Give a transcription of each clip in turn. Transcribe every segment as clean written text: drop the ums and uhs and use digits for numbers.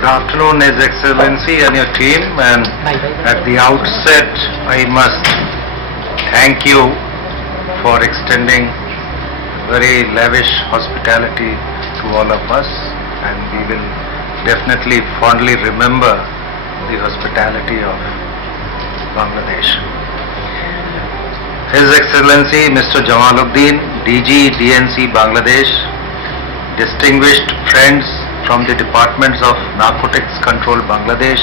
Good afternoon, His Excellency and your team, and at the outset I must thank you for extending very lavish hospitality to all of us, and we will definitely fondly remember the hospitality of Bangladesh. His Excellency Mr. Jamaluddin, DG DNC Bangladesh, distinguished friends from the departments of Narcotics Control Bangladesh,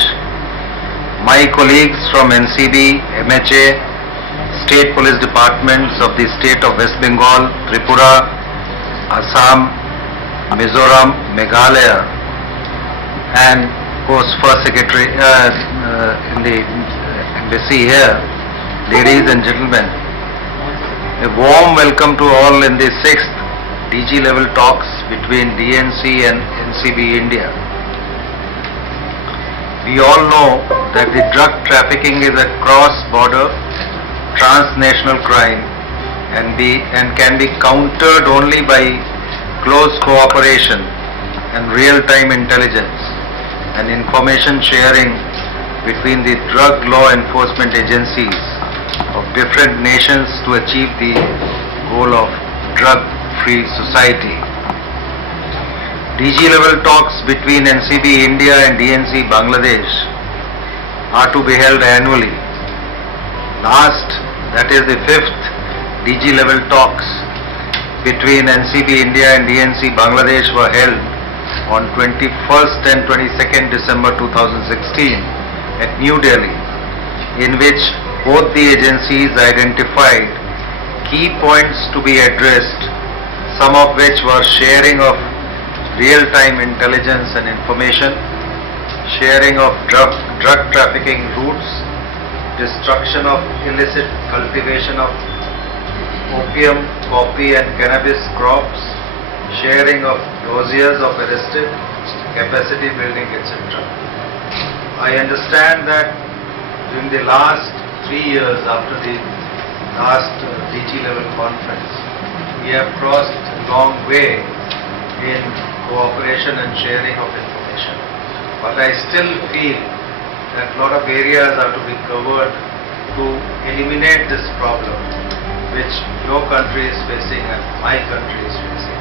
my colleagues from NCB, MHA, State Police Departments of the State of West Bengal, Tripura, Assam, Mizoram, Meghalaya, and of course First Secretary in the embassy here, ladies and gentlemen, a warm welcome to all in the 6th DG level talks between DNC and NCB India. We all know that the drug trafficking is a cross-border transnational crime and can be countered only by close cooperation and real-time intelligence and information sharing between the drug law enforcement agencies of different nations to achieve the goal of drug-free society. DG level talks between NCB India and DNC Bangladesh are to be held annually. Last, that is the 5th DG level talks between NCB India and DNC Bangladesh were held on 21st and 22nd December 2016 at New Delhi, in which both the agencies identified key points to be addressed, some of which were sharing of real-time intelligence and information, sharing of drug trafficking routes, destruction of illicit cultivation of opium, coffee and cannabis crops, sharing of dossiers of arrested, capacity building, etc. I understand that during the last 3 years after the last DG level conference, we have crossed a long way in cooperation and sharing of information. But I still feel that a lot of areas are to be covered to eliminate this problem which your country is facing and my country is facing.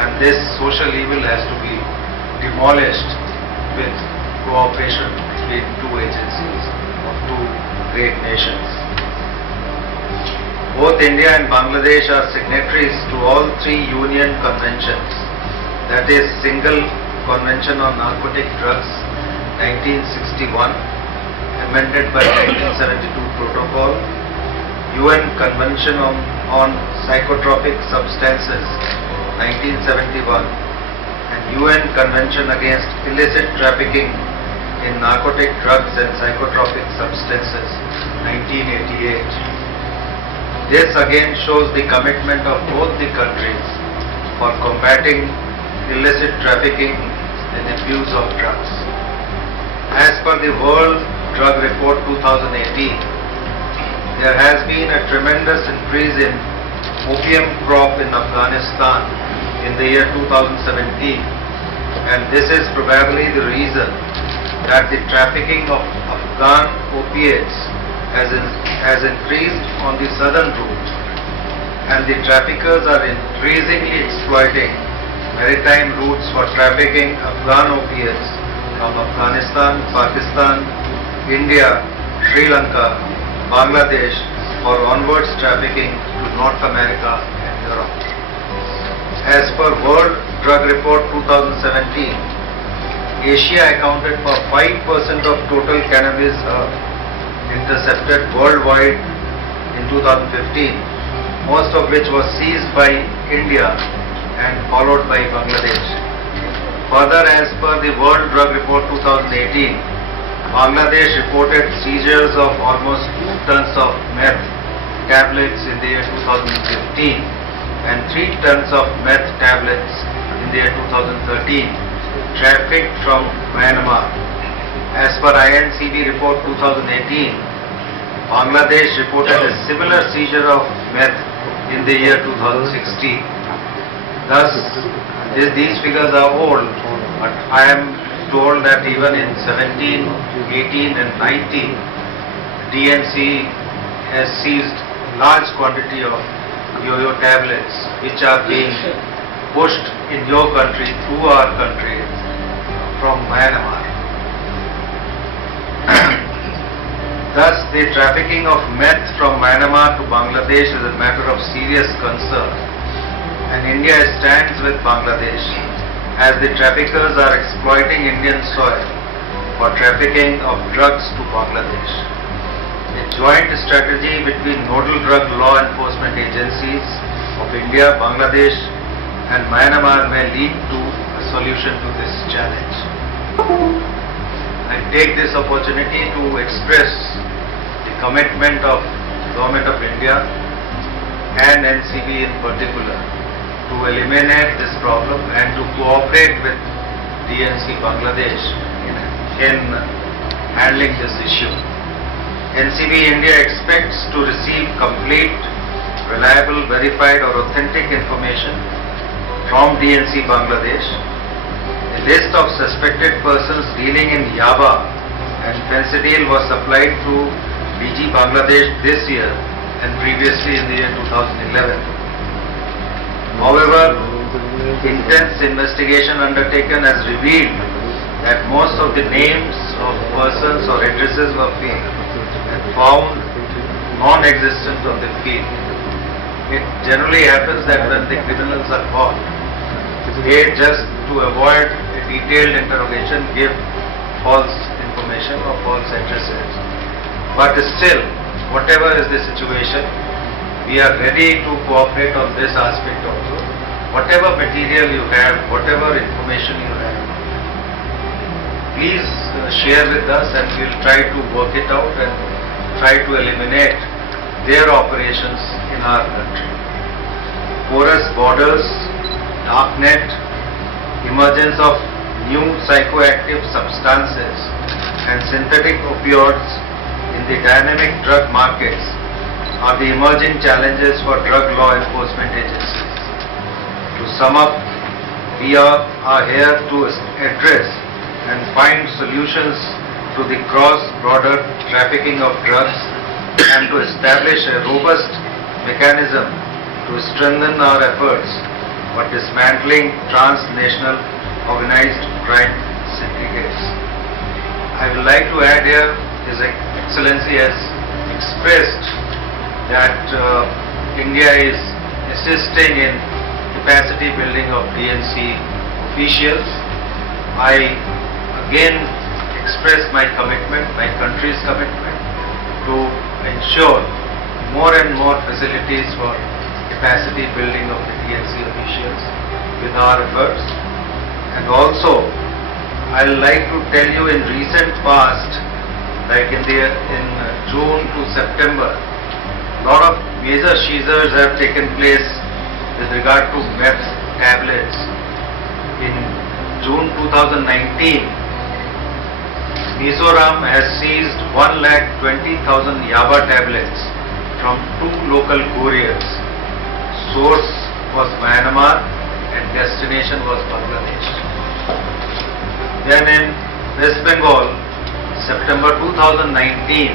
And this social evil has to be demolished with cooperation between two agencies of two great nations. Both India and Bangladesh are signatories to all three UN conventions, that is Single Convention on Narcotic Drugs 1961, amended by 1972 Protocol, UN Convention on Psychotropic Substances 1971, and UN Convention against illicit trafficking in narcotic drugs and psychotropic substances 1988. This again shows the commitment of both the countries for combating illicit trafficking and abuse of drugs. As per the World Drug Report 2018, there has been a tremendous increase in opium crop in Afghanistan in the year 2017, and this is probably the reason that the trafficking of Afghan opiates has increased on the southern route, and the traffickers are increasingly exploiting maritime routes for trafficking Afghan opiates from Afghanistan, Pakistan, India, Sri Lanka, Bangladesh for onwards trafficking to North America and Europe. As per World Drug Report 2017, Asia accounted for 5% of total cannabis intercepted worldwide in 2015, most of which was seized by India and followed by Bangladesh. Further, as per the World Drug Report 2018, Bangladesh reported seizures of almost 2 tons of meth tablets in the year 2015 and 3 tons of meth tablets in the year 2013 trafficked from Myanmar. As per INCB report 2018, Bangladesh reported a similar seizure of meth in the year 2016. Thus, these figures are old, but I am told that even in 17, 18 and 19, DNC has seized large quantity of yo-yo tablets which are being pushed in your country, through our country, from Myanmar. Thus, the trafficking of meth from Myanmar to Bangladesh is a matter of serious concern, and India stands with Bangladesh as the traffickers are exploiting Indian soil for trafficking of drugs to Bangladesh. A joint strategy between nodal drug law enforcement agencies of India, Bangladesh and Myanmar may lead to a solution to this challenge. I take this opportunity to express the commitment of Government of India and NCB in particular to eliminate this problem and to cooperate with DNC Bangladesh in handling this issue. NCB India expects to receive complete, reliable, verified or authentic information from DNC Bangladesh. A list of suspected persons dealing in yaba and fentanyl was supplied through DG Bangladesh this year and previously in the year 2011. However, intense investigation undertaken has revealed that most of the names of persons or addresses were fake and found non-existent on the field. It generally happens that when the criminals are caught, they just to avoid a detailed interrogation give false information or false addresses. But still, whatever is the situation, we are ready to cooperate on this aspect also. Whatever material you have, whatever information you have, please share with us and we will try to work it out and try to eliminate their operations in our country. Porous borders, darknet, emergence of new psychoactive substances and synthetic opioids in the dynamic drug markets are the emerging challenges for drug law enforcement agencies. To sum up, we are here to address and find solutions to the cross-border trafficking of drugs and to establish a robust mechanism to strengthen our efforts for dismantling transnational organized crime syndicates. I would like to add here, His Excellency has expressed that India is assisting in capacity building of DNC officials. I again express my commitment, my country's commitment to ensure more and more facilities for capacity building of the DNC officials with our efforts. And also, I would like to tell you in recent past, like in June to September, lot of major seizures have taken place with regard to meth tablets. In June 2019, Mizoram has seized 1,20,000 yaba tablets from 2 local couriers. Source was Myanmar and destination was Bangladesh. Then in West Bengal, September 2019,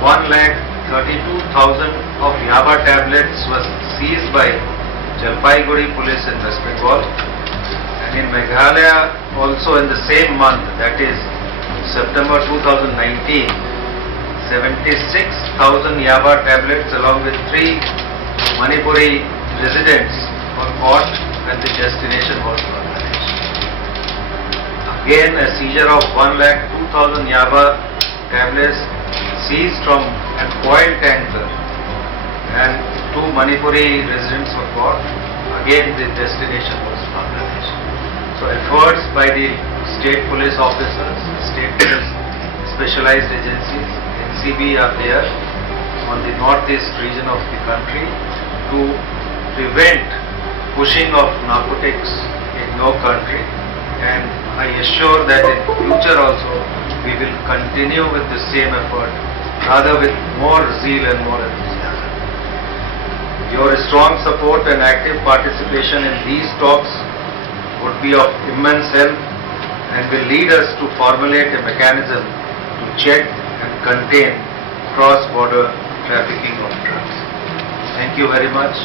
1,32,000 of yaba tablets was seized by Jalpaiguri police in West Bengal. And in Meghalaya, also in the same month, that is September 2019, 76,000 yaba tablets along with 3 Manipuri residents were caught when the destination was Bangladesh. Again, a seizure of 1,02,000 yaba tablets seized from an oil tanker and 2 Manipuri residents were caught. Again, the destination was Bangladesh. So efforts by the state police officers, state police specialized agencies, NCB are there on the northeast region of the country to prevent pushing of narcotics in your country, and I assure that in future also we will continue with the same effort, rather with more zeal and more enthusiasm. Your strong support and active participation in these talks would be of immense help and will lead us to formulate a mechanism to check and contain cross-border trafficking of drugs. Thank you very much.